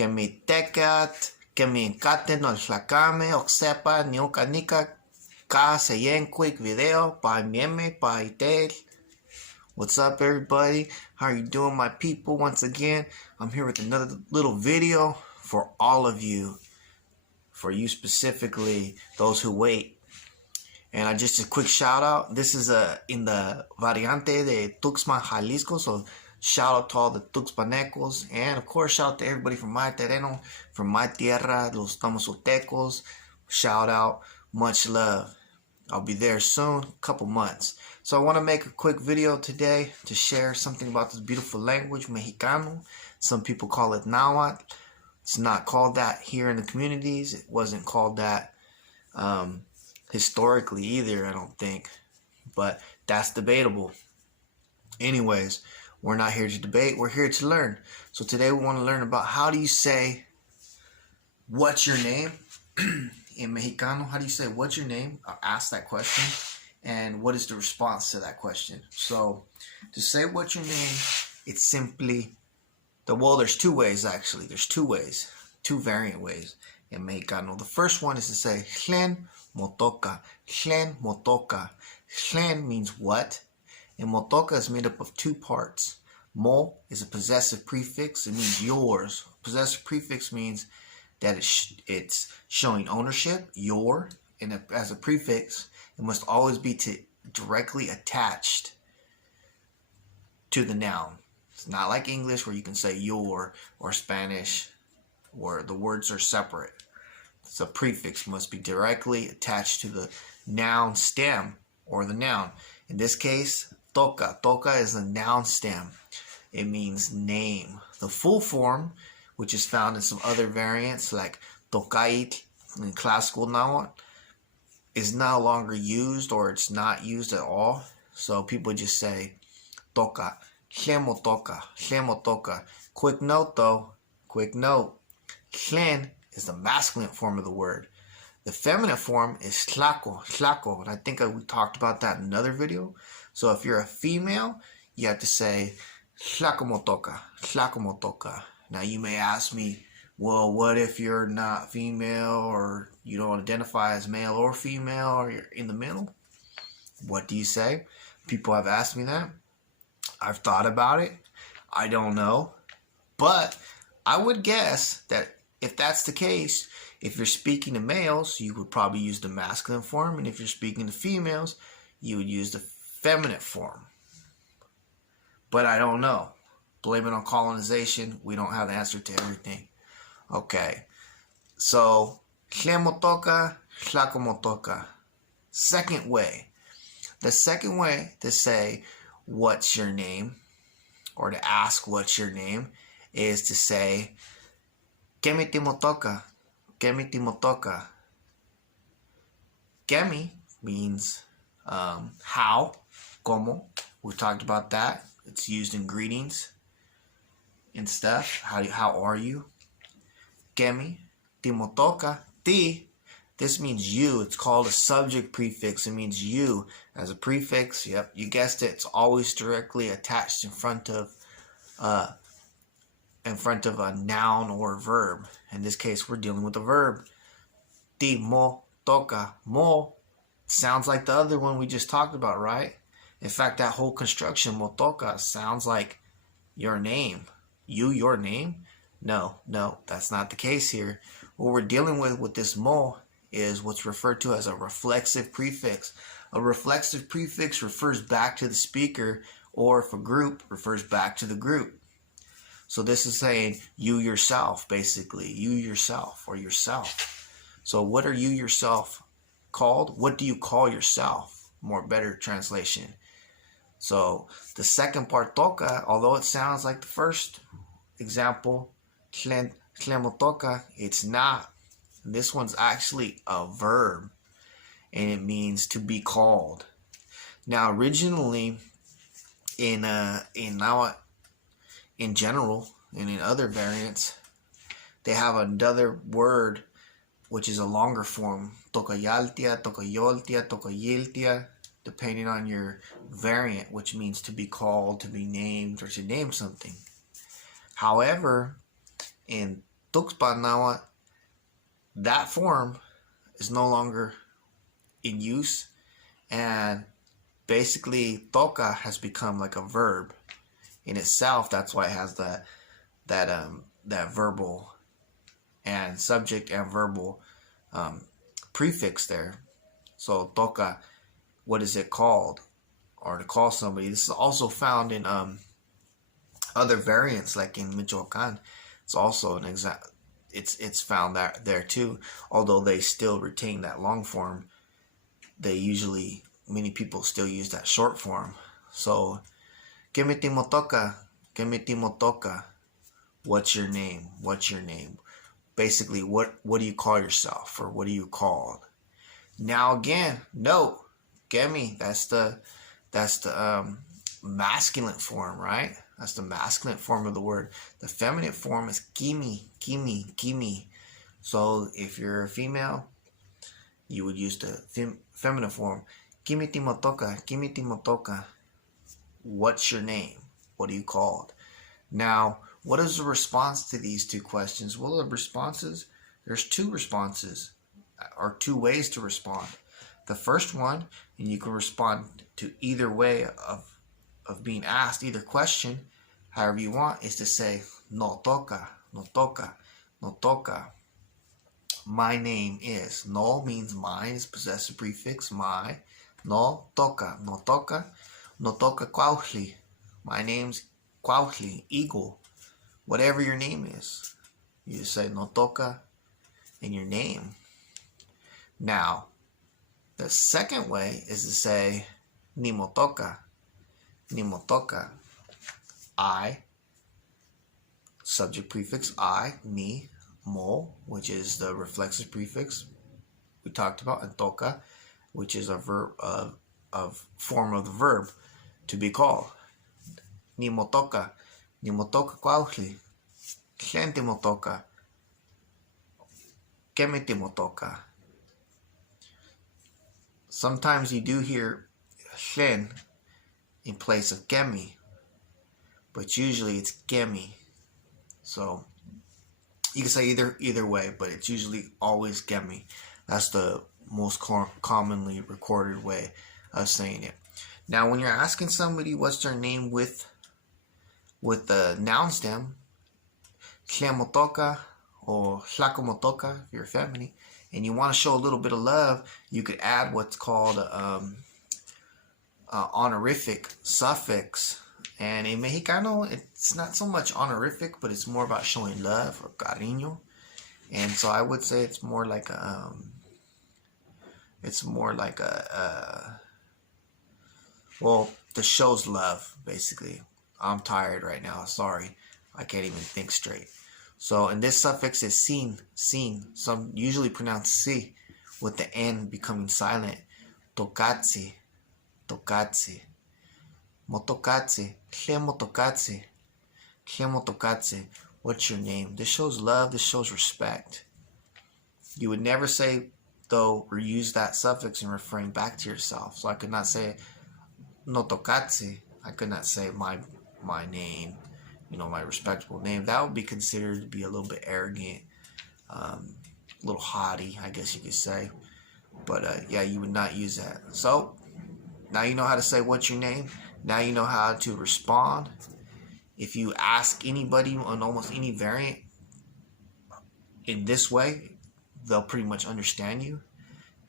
que mi tecat, que mi encate no flacame, oxepa, niocanica, ka seyen quick video, pa mieme, pa itel. What's up, everybody? How are you doing, my people? Once again, I'm here with another little video for all of you, for you specifically, those who wait. And just a quick shout out. This is in the variante de Tuxpan Jalisco, so shout out to all the Tuxpanecos, and of course shout out to everybody from my terreno, from my tierra, los Tamazotecos. Shout out, much love. I'll be there soon, a couple months. So I want to make a quick video today to share something about this beautiful language, Mexicano. Some people call it Nahuatl. It's not called that here in the communities. It wasn't called that historically either, I don't think. But that's debatable. Anyways, we're not here to debate. We're here to learn. So today we want to learn about how do you say, what's your name? In Mexicano, how do you say, what's your name? I'll ask that question. And what is the response to that question? So to say what's your name, it's simply, there's two ways actually. There's two ways, two variant ways in Mexicano. The first one is to say, Tlen motoca. Tlen motoca. Tlen means what? And motoca is made up of two parts. Mo is a possessive prefix. It means yours. Possessive prefix means that it's showing ownership, your, and as a prefix, it must always be directly attached to the noun. It's not like English where you can say your, or Spanish where the words are separate. It's a prefix, must be directly attached to the noun stem or the noun. In this case, toca. Toca is the noun stem. It means name. The full form, which is found in some other variants like tocaitl in classical Nahuatl, is no longer used, or it's not used at all. So people just say toca, tlen motoca, tlen motoca. Quick note though, tlen is the masculine form of the word. The feminine form is tlaco, tlaco, and I think we talked about that in another video. So if you're a female, you have to say tlaco motoca, tlaco motoca. Now you may ask me, well, what if you're not female, or you don't identify as male or female, or you're in the middle? What do you say? People have asked me that. I've thought about it. I don't know. But I would guess that if that's the case, if you're speaking to males, you would probably use the masculine form. And if you're speaking to females, you would use the feminine form. But I don't know. Blame it on colonization. We don't have the answer to everything. Okay. So, tlen motoca, tlaco motoca. Second way. The second way to say, what's your name? Or to ask what's your name is to say, Kemi timotoca, Kemi timotoca. Kemi means how, como. We talked about that. It's used in greetings and stuff. How are you? Kemi timotoca. Ti, this means you. It's called a subject prefix. It means you as a prefix. Yep, you guessed it. It's always directly attached in front of a noun or a verb. In this case, we're dealing with a verb. Ti mo toca. Mo sounds like the other one we just talked about, right? In fact, that whole construction, motoca, sounds like your name. Your name? No, that's not the case here. What we're dealing with this mo is what's referred to as a reflexive prefix. A reflexive prefix refers back to the speaker, or if a group, refers back to the group. So this is saying you yourself, basically. You yourself, or yourself. So what are you yourself called? What do you call yourself? More better translation. So the second part, toca, although it sounds like the first example, tlen motoca, it's not. This one's actually a verb, and it means to be called. Now, originally, in general, and in other variants, they have another word which is a longer form, tocayaltia, tocayoltia, tocayiltia, depending on your variant, which means to be called, to be named, or to name something. However, in Tuxpan Nahuatl, that form is no longer in use, and basically toca has become like a verb in itself. That's why it has that verbal and subject and verbal prefix there. So toca, what is it called, or to call somebody. This is also found in other variants, like in Michoacan. It's also an exact. It's found there too. Although they still retain that long form, many people still use that short form. So, ¿Qué metimo toca? ¿Qué metimo toca? What's your name? What's your name? Basically, what do you call yourself, or what are you called? Now again, no, Gemi. That's the masculine form, right? That's the masculine form of the word. The feminine form is kimi, kimi, kimi. So if you're a female, you would use the feminine form. Kimi timotoka, kimi timotoka. What's your name? What are you called? Now, what is the response to these two questions? Well, the responses, there's two responses, or two ways to respond. The first one, and you can respond to either way of being asked, either question, however you want, is to say, no toca, no toca, no toca. My name is. No means mine, is possessive prefix, my. No toca, no toca, no toca Cuautli. My name's Cuautli, eagle. Whatever your name is, you just say no toca in your name. Now, the second way is to say ni mo toca, ni mo toca. I, subject prefix I, ni, mo, which is the reflexive prefix we talked about, and toca, which is a verb of form of the verb to be called. Ni mo toca Cuautli, gente mo toca, quemete mo toca. Sometimes you do hear chen in place of gemi, but usually it's gemi. So you can say either way, but it's usually always gemi. That's the most commonly recorded way of saying it. Now, when you're asking somebody what's their name with the noun stem, tlemotoka or tlacomotoka if you're feminine, and you want to show a little bit of love, you could add what's called honorific suffix. And in Mexicano, it's not so much honorific, but it's more about showing love or cariño. And so I would say it's more like well, the show's love, basically. I'm tired right now, sorry. I can't even think straight. So, and this suffix is sin. Some usually pronounce si, with the N becoming silent. Tocatsi, tocatsi. Motocatsi, motocatsi, motocatsi. What's your name? This shows love, this shows respect. You would never say, though, or use that suffix in referring back to yourself. So I could not say no tocatsi. I could not say my name, my respectable name. That would be considered to be a little bit arrogant, a little haughty, I guess you could say. But yeah, you would not use that. So now you know how to say what's your name. Now you know how to respond. If you ask anybody on almost any variant in this way, they'll pretty much understand you.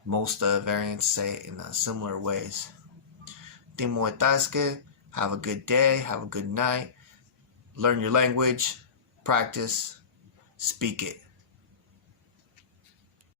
Most variants say it in similar ways. Timoetasque, have a good day, have a good night. Learn your language, practice, speak it.